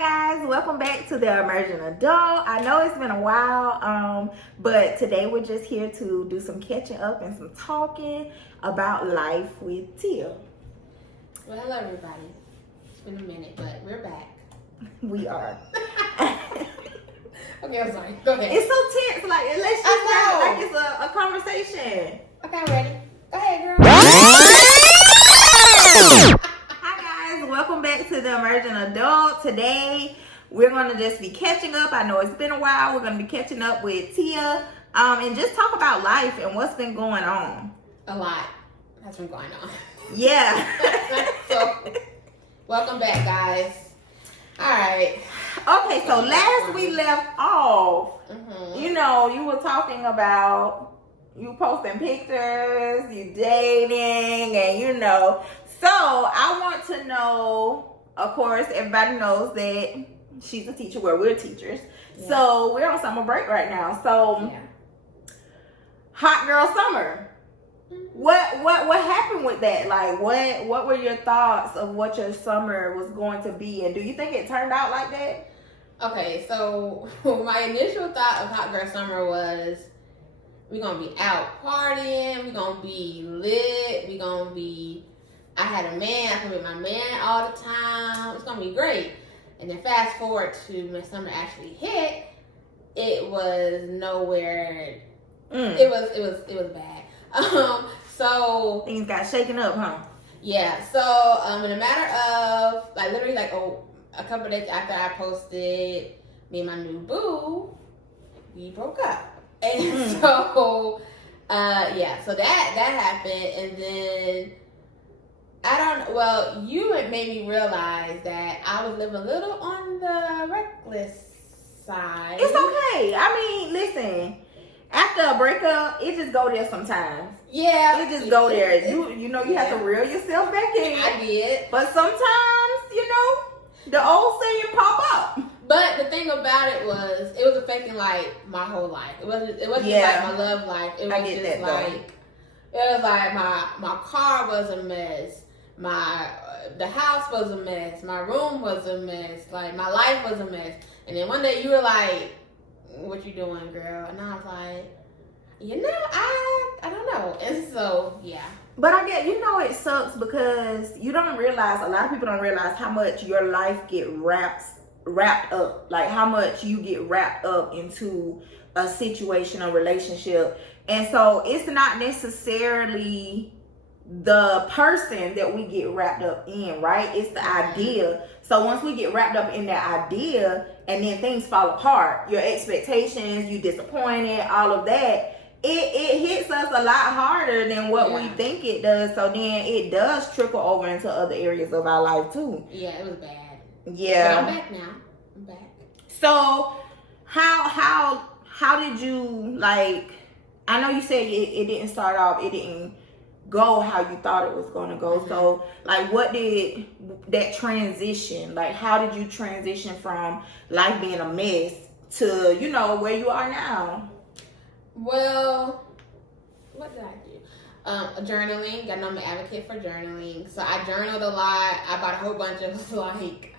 Hi guys, welcome back to the Emerging Adult. I know it's been a while, but today we're just here to do some catching up and some talking about life with Tia. Well, hello everybody. It's been a minute, but we're back. We are. Okay, I'm sorry. Go ahead. It's so tense, like let's just have like it's a conversation. Okay, I'm ready. Go ahead, girl. Hi guys, welcome back to the Emerging Adult. Today we're gonna just be catching up. I know it's been a while. We're gonna be catching up with Tia, and just talk about life and what's been going on. A lot has been going on. Yeah. So, welcome back, guys. All right. Okay, so last we left off, you know, you were talking about you posting pictures, you dating, and you know. So I want to know, of course, everybody knows that she's a teacher, where we're teachers. Yeah. So we're on summer break right now. So hot girl summer. What happened with that? Like what were your thoughts of what your summer was going to be, and do you think it turned out like that? Okay, so my initial thought of hot girl summer was we're gonna be out partying, we're gonna be lit, I had a man, I can be with my man all the time, it's gonna be great. And then fast forward to when summer actually hit, it was nowhere. It was bad. So things got shaken up, huh? Yeah. So in a matter of like literally like a couple of days after I posted me and my new boo, we broke up. And so so that happened, and then you had made me realize that I was living a little on the reckless side. It's okay. I mean, listen, after a breakup, it just go there sometimes. Yeah. It just go there. You know, you have to reel yourself back in. I did. But sometimes, you know, the old saying pop up. But the thing about it was affecting like my whole life. It wasn't just like my love life. It was just like it was like my car was a mess. The house was a mess. My room was a mess. Like my life was a mess. And then one day you were like, "What you doing, girl?" And I was like, "You know, I don't know." And so But I get, you know, it sucks because you don't realize, a lot of people don't realize how much your life get wrapped up, like how much you get wrapped up into a situation, a relationship. And so it's not necessarily the person that we get wrapped up in, right? It's the idea. So once we get wrapped up in that idea and then things fall apart, your expectations, you disappointed, all of that, it hits us a lot harder than what we think it does. So then it does trickle over into other areas of our life too. Yeah, it was bad. Yeah. But I'm back now. I'm back. So how did you, like, I know you said it didn't start off, it didn't go how you thought it was going to go. So like, what did that transition, like how did you transition from life being a mess to, you know, where you are now? Well, what did I do? Journaling. I know I'm an advocate for journaling. So I journaled a lot. I bought a whole bunch of like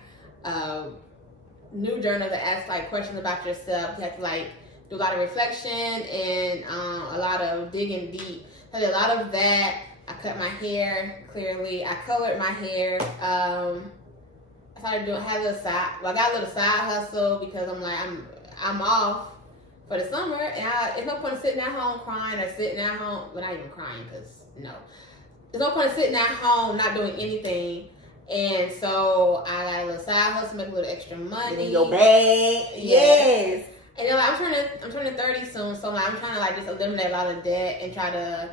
new journals that ask like questions about yourself. You have to like do a lot of reflection and a lot of digging deep. So I did a lot of that. I cut my hair clearly. I colored my hair. I started had a little side. Well, I got a little side hustle because I'm like I'm off for the summer, and it's no point in sitting at home crying or sitting at home. Well, not even crying, because no, there's no point in sitting at home not doing anything. And so I got a little side hustle, make a little extra money. In your bag, yes. And then like, I'm turning 30 soon, so like, I'm trying to like just eliminate a lot of debt and try to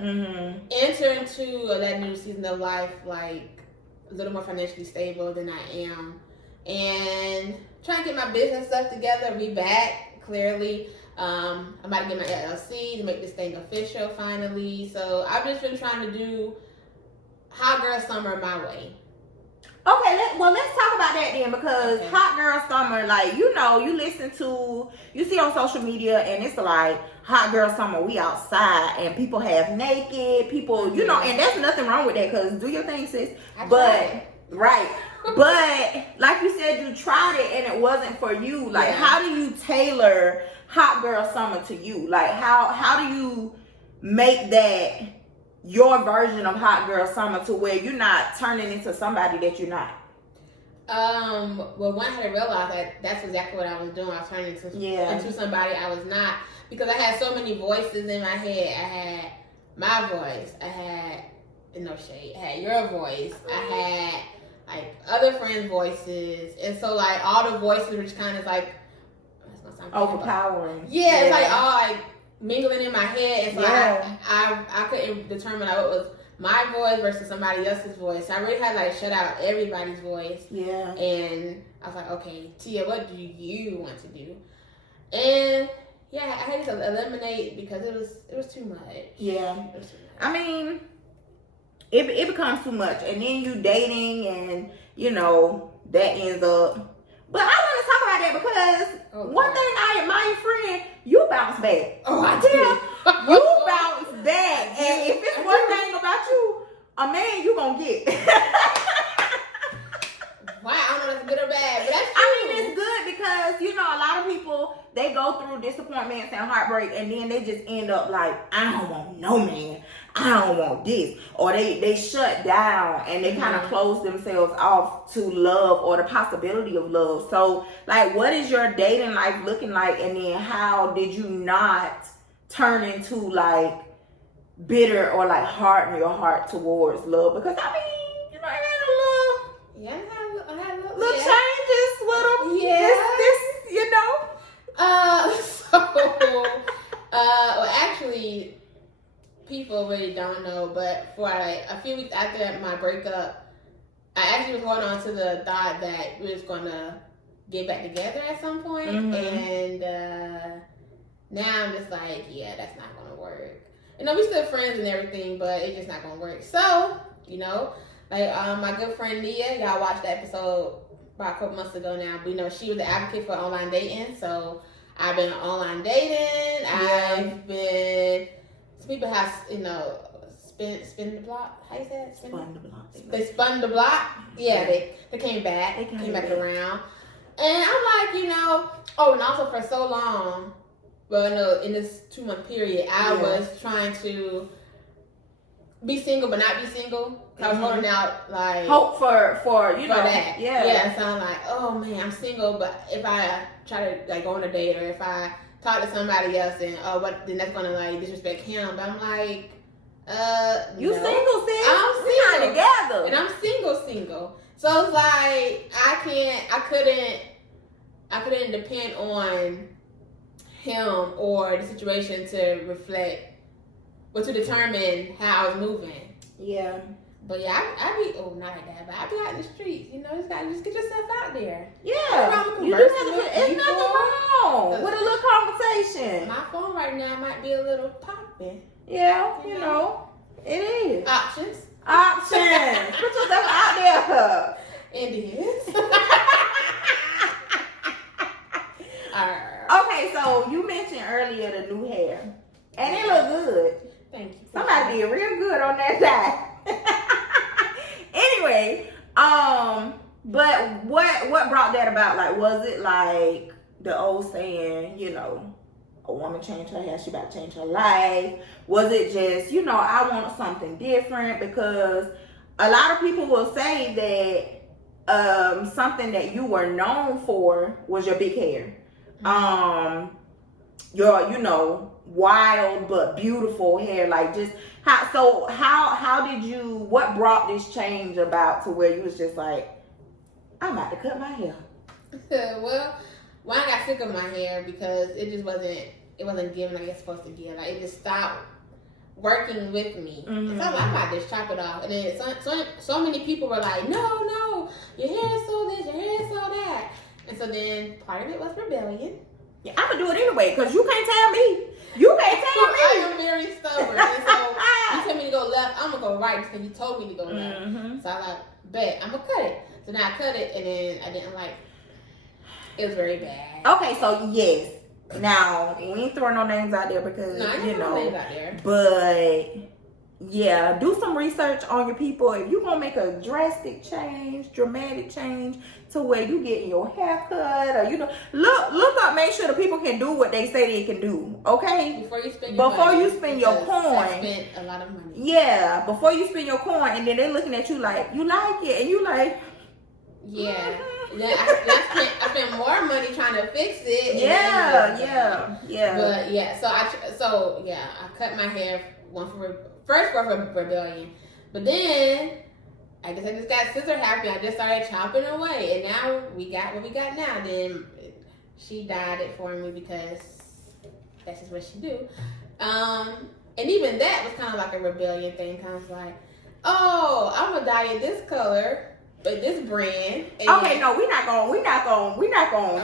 enter into that new season of life like a little more financially stable than I am, and trying to get my business stuff together. Be back clearly. I'm about to get my LLC to make this thing official finally. So I've just been trying to do hot girl summer my way. Okay, let's talk about that then, because hot girl summer, like, you know, you see on social media and it's like hot girl summer, we outside and people have naked people, you know, and there's nothing wrong with that, because do your thing, sis. But Right. But like you said, you tried it and it wasn't for you. Like, how do you tailor hot girl summer to you? Like, how do you make that your version of hot girl summer to where you're not turning into somebody that you're not? Well, one, I had to realize that that's exactly what I was doing. I was turning into somebody I was not, because I had so many voices in my head. I had my voice. I had, no shade, I had your voice. I had like other friends' voices, and so like all the voices were just kind of like overpowering. Yeah, it's like all like mingling in my head, and so I couldn't determine like what was my voice versus somebody else's voice. So I really had to like shut out everybody's voice. Yeah. And I was like, okay, Tia, what do you want to do? And yeah, I had to eliminate because it was too much. Yeah. It was too much. I mean, it becomes too much, and then you dating, and you know that ends up. But I want to talk about that because one thing I admire, friend, you bounce back. Oh, I do. You bounce back, and if it's one thing about you, a man you gonna get. Wow, I don't know if it's good or bad, but that's true. I mean, it's good because you know a lot of people, they go through disappointments and heartbreak, and then they just end up like, I don't want no man. I don't want this, or they shut down and they kind of close themselves off to love or the possibility of love. So like, what is your dating life looking like, and then how did you not turn into like bitter or like harden your heart towards love? Because I mean, you know, I had a little changes with them. This, you know. Well, actually, people really don't know, but for like a few weeks after my breakup, I actually was holding on to the thought that we was gonna get back together at some point, and now I'm just like, yeah, that's not gonna work. You know, we still friends and everything, but it's just not gonna work. So, you know, like my good friend Nia, y'all watched the episode about a couple months ago now, but you know, she was the advocate for online dating, so I've been online dating. I've been, some people have, you know, spin the block. How you say it? Spun the block. They spun the block. Yeah, they came back. They came back around. And I'm like, you know, and also for so long, well, no, in this 2-month period, I was trying to be single but not be single. I was holding out like hope for you know that. Yeah. So I'm like, oh man, I'm single, but if I try to like go on a date, or if I talk to somebody else, and then that's gonna like disrespect him. But I'm like, you no. Single, sis? I'm single. We're not together, and I'm single. So it's like I couldn't depend on him or the situation to reflect or to determine how I was moving. Yeah. But yeah, I be not like that, but I be out in the streets. You know, you gotta just get yourself out there. Yeah, you do have to. It's nothing wrong with a little conversation. My phone right now might be a little popping. Yeah, you know, it is. Options. Put yourself out there. It is. Okay, so you mentioned earlier the new hair, and it look good. Thank you. Somebody did real good on that dye. Anyway, but what brought that about? Like, was it like the old saying, you know, a woman changed her hair, she about to change her life? Was it just, you know, I want something different? Because a lot of people will say that something that you were known for was your big hair. Your, you know, wild but beautiful hair. Like, just how did you, what brought this change about to where you was just like, I'm about to cut my hair? Well, I got sick of my hair because it just wasn't giving like it's supposed to give. Like, it just stopped working with me. And so I'm about to just chop it off. And then so many people were like, no, your hair is so this, your hair is so that. And so then part of it was rebellion. Yeah, I'm gonna do it anyway, because you can't tell me. You can't tell me. I am very stubborn. And so you tell me to go left, I'm gonna go right because you told me to go left. So I like, bet, I'm gonna cut it. So then I cut it, and then I didn't like it. Was very bad. Okay, so yes. Now, we ain't throwing no names out there because, no, I you know. no names out there. But Yeah, do some research on your people. If you're gonna make a dramatic change to where you getting your hair cut, or look up, make sure the people can do what they say they can do. Okay, before you spend you spend your coin. I spent a lot of money. Yeah, before you spend your coin, and then they're looking at you like you like it, and you like. Yeah. Then I spent more money trying to fix it. Yeah. But yeah, so I cut my hair first for rebellion, but then I guess I just got scissor happy. I just started chopping away, and now we got what we got now. Then she dyed it for me because that's just what she do. And even that was kind of like a rebellion thing. Kind of like, oh, I'm gonna dye it this color. But this brand. Okay, no, we're not gonna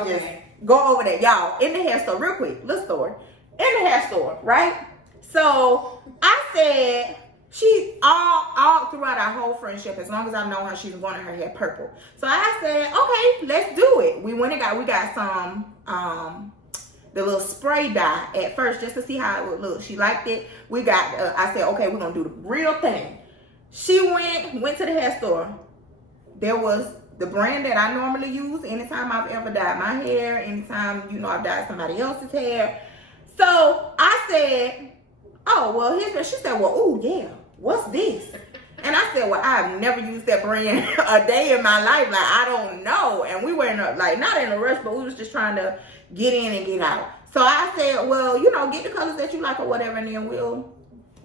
okay. just go over that, y'all. In the hair store, real quick, little story. In the hair store, right? So I said she all throughout our whole friendship, as long as I've known her, she's wanted her hair purple. So I said, okay, let's do it. We got some the little spray dye at first just to see how it would look. She liked it. I said, okay, we're gonna do the real thing. She went to the hair store. There was the brand that I normally use anytime I've ever dyed my hair, anytime, I've dyed somebody else's hair. So I said, oh, well, she said, well, oh, yeah, what's this? And I said, well, I've never used that brand a day in my life. Like, I don't know. And we were not in a rush, but we was just trying to get in and get out. So I said, well, get the colors that you like or whatever, and then we'll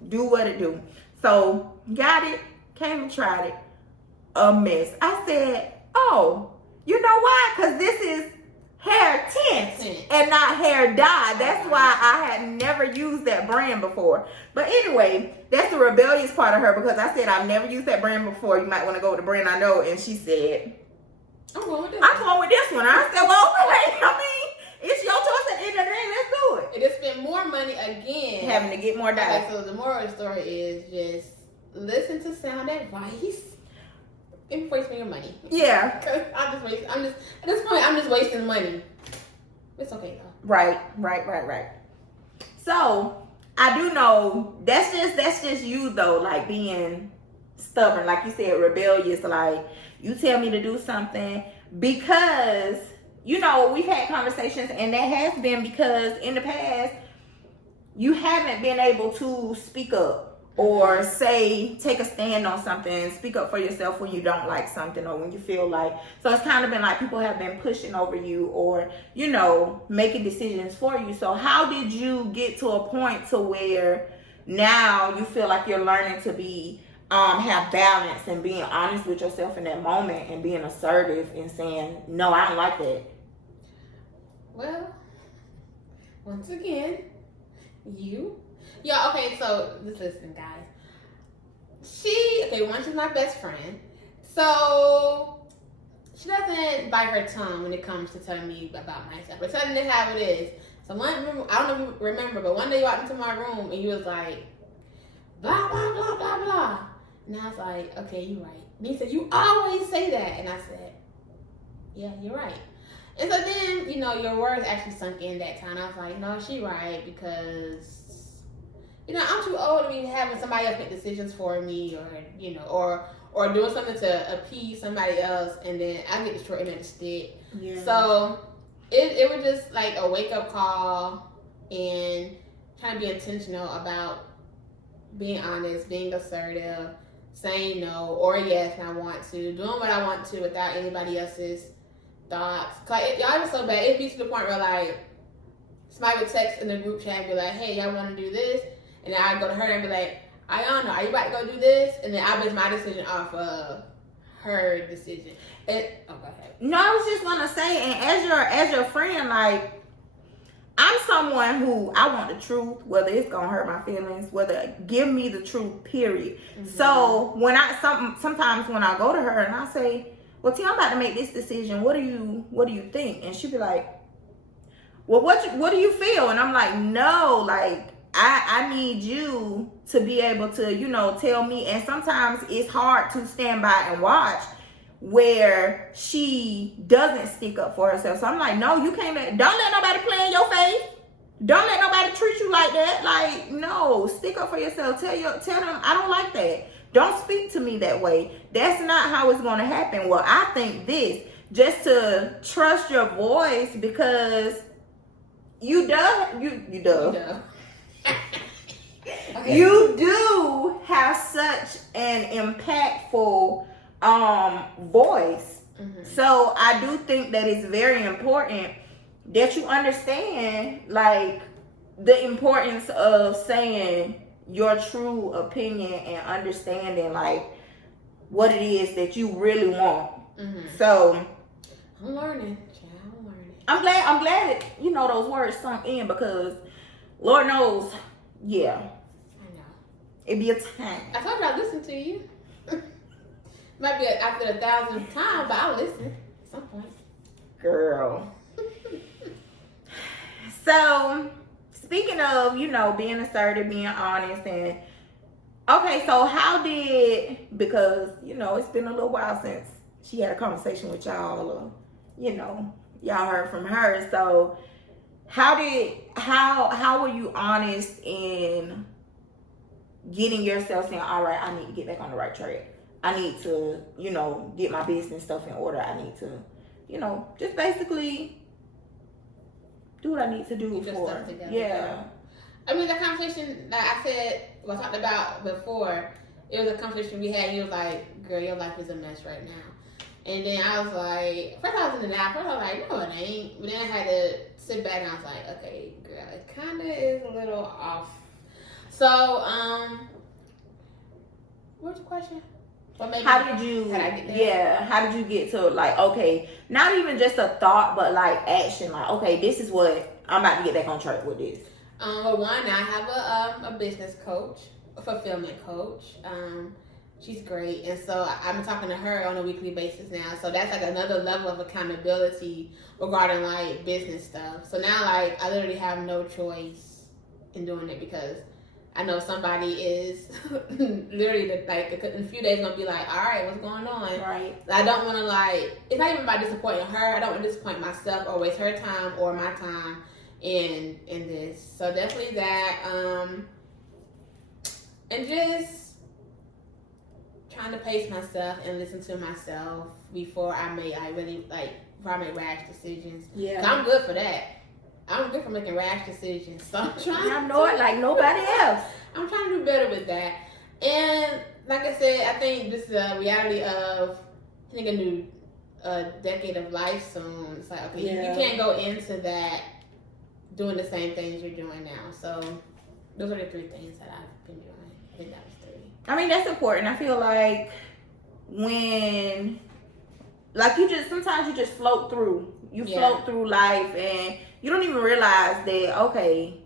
do what it do. So got it, came and tried it. A mess. I said, oh, you know why? Because this is hair tint and not hair dye. That's why I had never used that brand before. But anyway, that's the rebellious part of her, because I said I've never used that brand before. You might want to go with the brand I know. And she said, I'm going with this one. I said, well, okay. It's your choice at the end of the day. Let's do it. It just spent more money again. Having to get more dye. Okay, so the moral of the story is just listen to sound advice. It wastes me your money. Yeah. At this point, I'm just wasting money. It's okay though. Right. So I do know that's just you though, like being stubborn, like you said, rebellious. Like you tell me to do something because we've had conversations, and that has been because in the past you haven't been able to speak up. Or take a stand on something, speak up for yourself when you don't like something or when you feel like. So it's kind of been like people have been pushing over you or, making decisions for you. So how did you get to a point to where now you feel like you're learning to be, have balance and being honest with yourself in that moment and being assertive and saying, no, I don't like that? Well, once again, yeah, okay, so just listen, guys. One, she's my best friend. So she doesn't bite her tongue when it comes to telling me about myself. But telling it how it is. So I don't know if you remember, but one day you walked into my room and you was like, blah, blah, blah, blah, blah. And I was like, okay, you're right. And he said, you always say that. And I said, yeah, you're right. And so then, your words actually sunk in that time. I was like, no, she right, because I'm too old to be having somebody else make decisions for me, or doing something to appease somebody else, and then I get the short end of the stick. Yeah. So it was just like a wake up call and trying to be intentional about being honest, being assertive, saying no or yes when I want to, doing what I want to without anybody else's thoughts. Y'all was so bad. It'd be to the point where like somebody would text in the group chat and be like, hey, y'all want to do this? And then I'd go to her and be like, Ayana, are you about to go do this? And then I base my decision off of her decision. Go ahead. No, I was just gonna say, and as your friend, like I'm someone who I want the truth, whether it's gonna hurt my feelings, whether give me the truth, period. Mm-hmm. So when sometimes when I go to her and I say, well, T, I'm about to make this decision. What do you think? And she'd be like, well, what do you feel? And I'm like, no, like I need you to be able to, tell me. And sometimes it's hard to stand by and watch where she doesn't stick up for herself. So I'm like, no, you can't don't let nobody play in your face. Don't let nobody treat you like that. Like, no, stick up for yourself. Tell them I don't like that. Don't speak to me that way. That's not how it's going to happen. Well, I think this, just to trust your voice, because you do. Okay. You do have such an impactful voice. Mm-hmm. So I do think that it's very important that you understand, like, the importance of saying your true opinion and understanding, like, what it is that you really want. Mm-hmm. So I'm learning, child. I'm learning. I'm glad that, you know, those words sunk in, because Lord knows, yeah, I know it'd be a time. I told you I listen to you. Might be after 1,000th time, but I'll listen at some point. Girl. So, speaking of, you know, being assertive, being honest, and okay, so how did, because, you know, it's been a little while since she had a conversation with y'all, or, you know, y'all heard from her. So, how were you honest in getting yourself saying, all right, I need to get back on the right track. I need to, you know, get my business stuff in order. I need to, you know, just basically do what I need to do for. Yeah. I mean, the conversation that I talked about before, it was a conversation we had. You was like, girl, your life is a mess right now. And then I was like, first I was in the now. First I was like, no, it ain't. But then I had to sit back and I was like, okay, girl, it kind of is a little off. So, what's the question? Well, maybe how did you get to, like, okay, not even just a thought, but like action, like, okay, this is what I'm about to get back on track with this. Well, one, I have a business coach, a fulfillment coach. She's great, and so I'm talking to her on a weekly basis now. So that's like another level of accountability regarding like business stuff. So now, like, I literally have no choice in doing it, because I know somebody is literally like in a few days gonna be like, all right, what's going on? Right. I don't want to, like, it's not even about disappointing her. I don't want to disappoint myself or waste her time or my time in this. So definitely that. And just trying to pace myself and listen to myself before I make rash decisions. Yeah. 'Cause I'm good for that. I'm good for making rash decisions. So I'm trying. I know it like nobody else. I'm trying to do better with that. And like I said, I think this is a reality of, I think, a new decade of life soon. It's like, okay, you can't go into that doing the same things you're doing now. So those are the 3 things that I've been doing. I think that was 3. I mean, that's important. I feel like when, like, sometimes you just float through. You float through life and you don't even realize that, okay,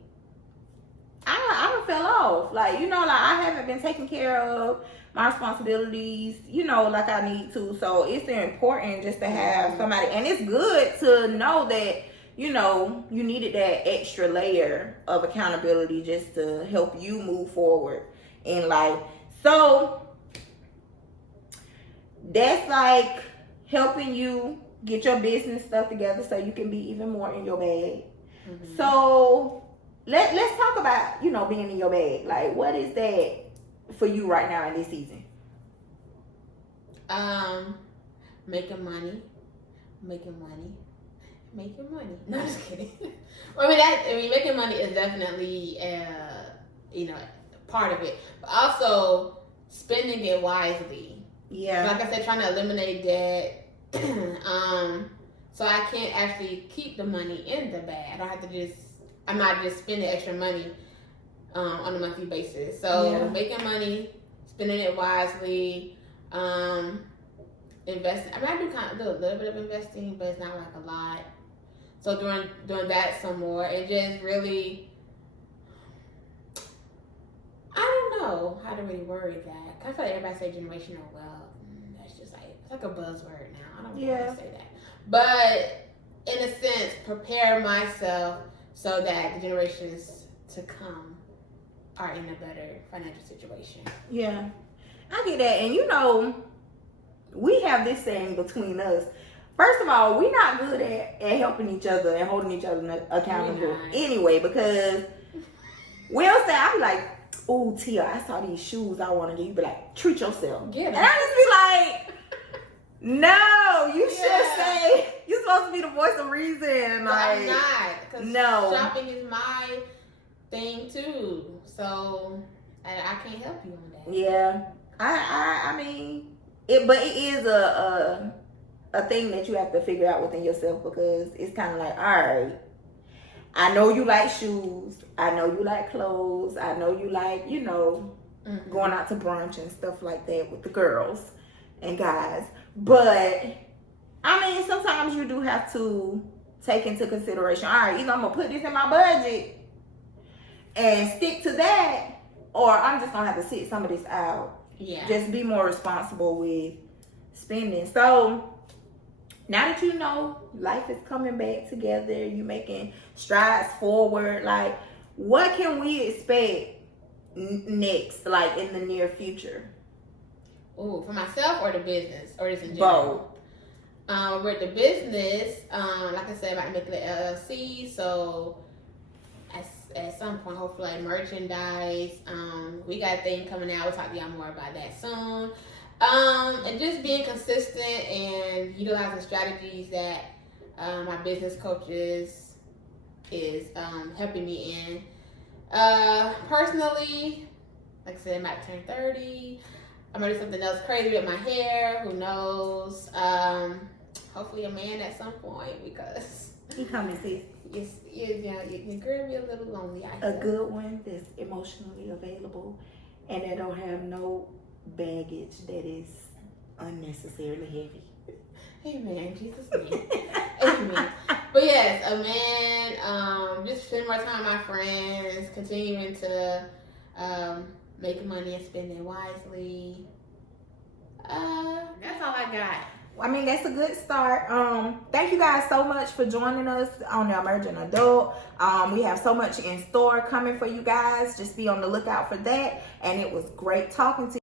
I done fell off. Like, you know, like, I haven't been taking care of my responsibilities, you know, like I need to. So it's important just to have somebody. And it's good to know that, you know, you needed that extra layer of accountability just to help you move forward in life. So that's like helping you get your business stuff together so you can be even more in your bag. Mm-hmm. So let's talk about, you know, being in your bag. Like, what is that for you right now in this season? Making money. No, I'm just kidding. I mean, making money is definitely, you know, part of it, but also spending it wisely. Yeah. Like I said, trying to eliminate debt. So I can't actually keep the money in the bag. I'm not just spending extra money on a monthly basis. So making money, spending it wisely, investing. I mean, I do kind of do a little bit of investing, but it's not like a lot. So doing that some more, and just really, I don't know how to really word that. I feel like everybody say generational wealth. That's just like, it's like a buzzword now. I don't want to say that. But in a sense, prepare myself so that the generations to come are in a better financial situation. Yeah, I get that. And you know, we have this saying between us, First of all, we're not good at helping each other and holding each other accountable anyway, because we'll say, I'll be like, oh, Tia, I saw these shoes I want to get. You be like, treat yourself. And I just be like, no, you should say, you're supposed to be the voice of reason. But like, I'm not. Because shopping is my thing too. So I can't help you on that. Yeah. I mean, but it is a thing that you have to figure out within yourself, because it's kind of like, all right, I know you like shoes, I know you like clothes, I know you like, you know, going out to brunch and stuff like that with the girls and guys, but I mean, sometimes you do have to take into consideration, all right, either I'm gonna put this in my budget and stick to that, or I'm just gonna have to sit some of this out. Yeah. Just be more responsible with spending. So now that you know life is coming back together, you making strides forward, like, what can we expect next, like in the near future? Oh, for myself or the business, or just in general? Both. With the business, like I said, about making the LLC, so at some point, hopefully, like merchandise. We got a thing coming out. We'll talk to y'all more about that soon. And just being consistent and utilizing strategies that my business coaches is helping me in. Personally, like I said, I'm about to turn 30. I'm gonna do something else crazy with my hair. Who knows? Hopefully a man at some point, because He coming, sis. your girl be a little lonely out here. A good one that's emotionally available and that don't have no baggage that is unnecessarily heavy. Amen, Jesus name. Amen. But yes, a man, just spend more time with my friends, continuing to make money and spend it wisely. That's all I got. I mean, that's a good start. Thank you guys so much for joining us on the Emerging Adult. We have so much in store coming for you guys. Just be on the lookout for that. And it was great talking to you.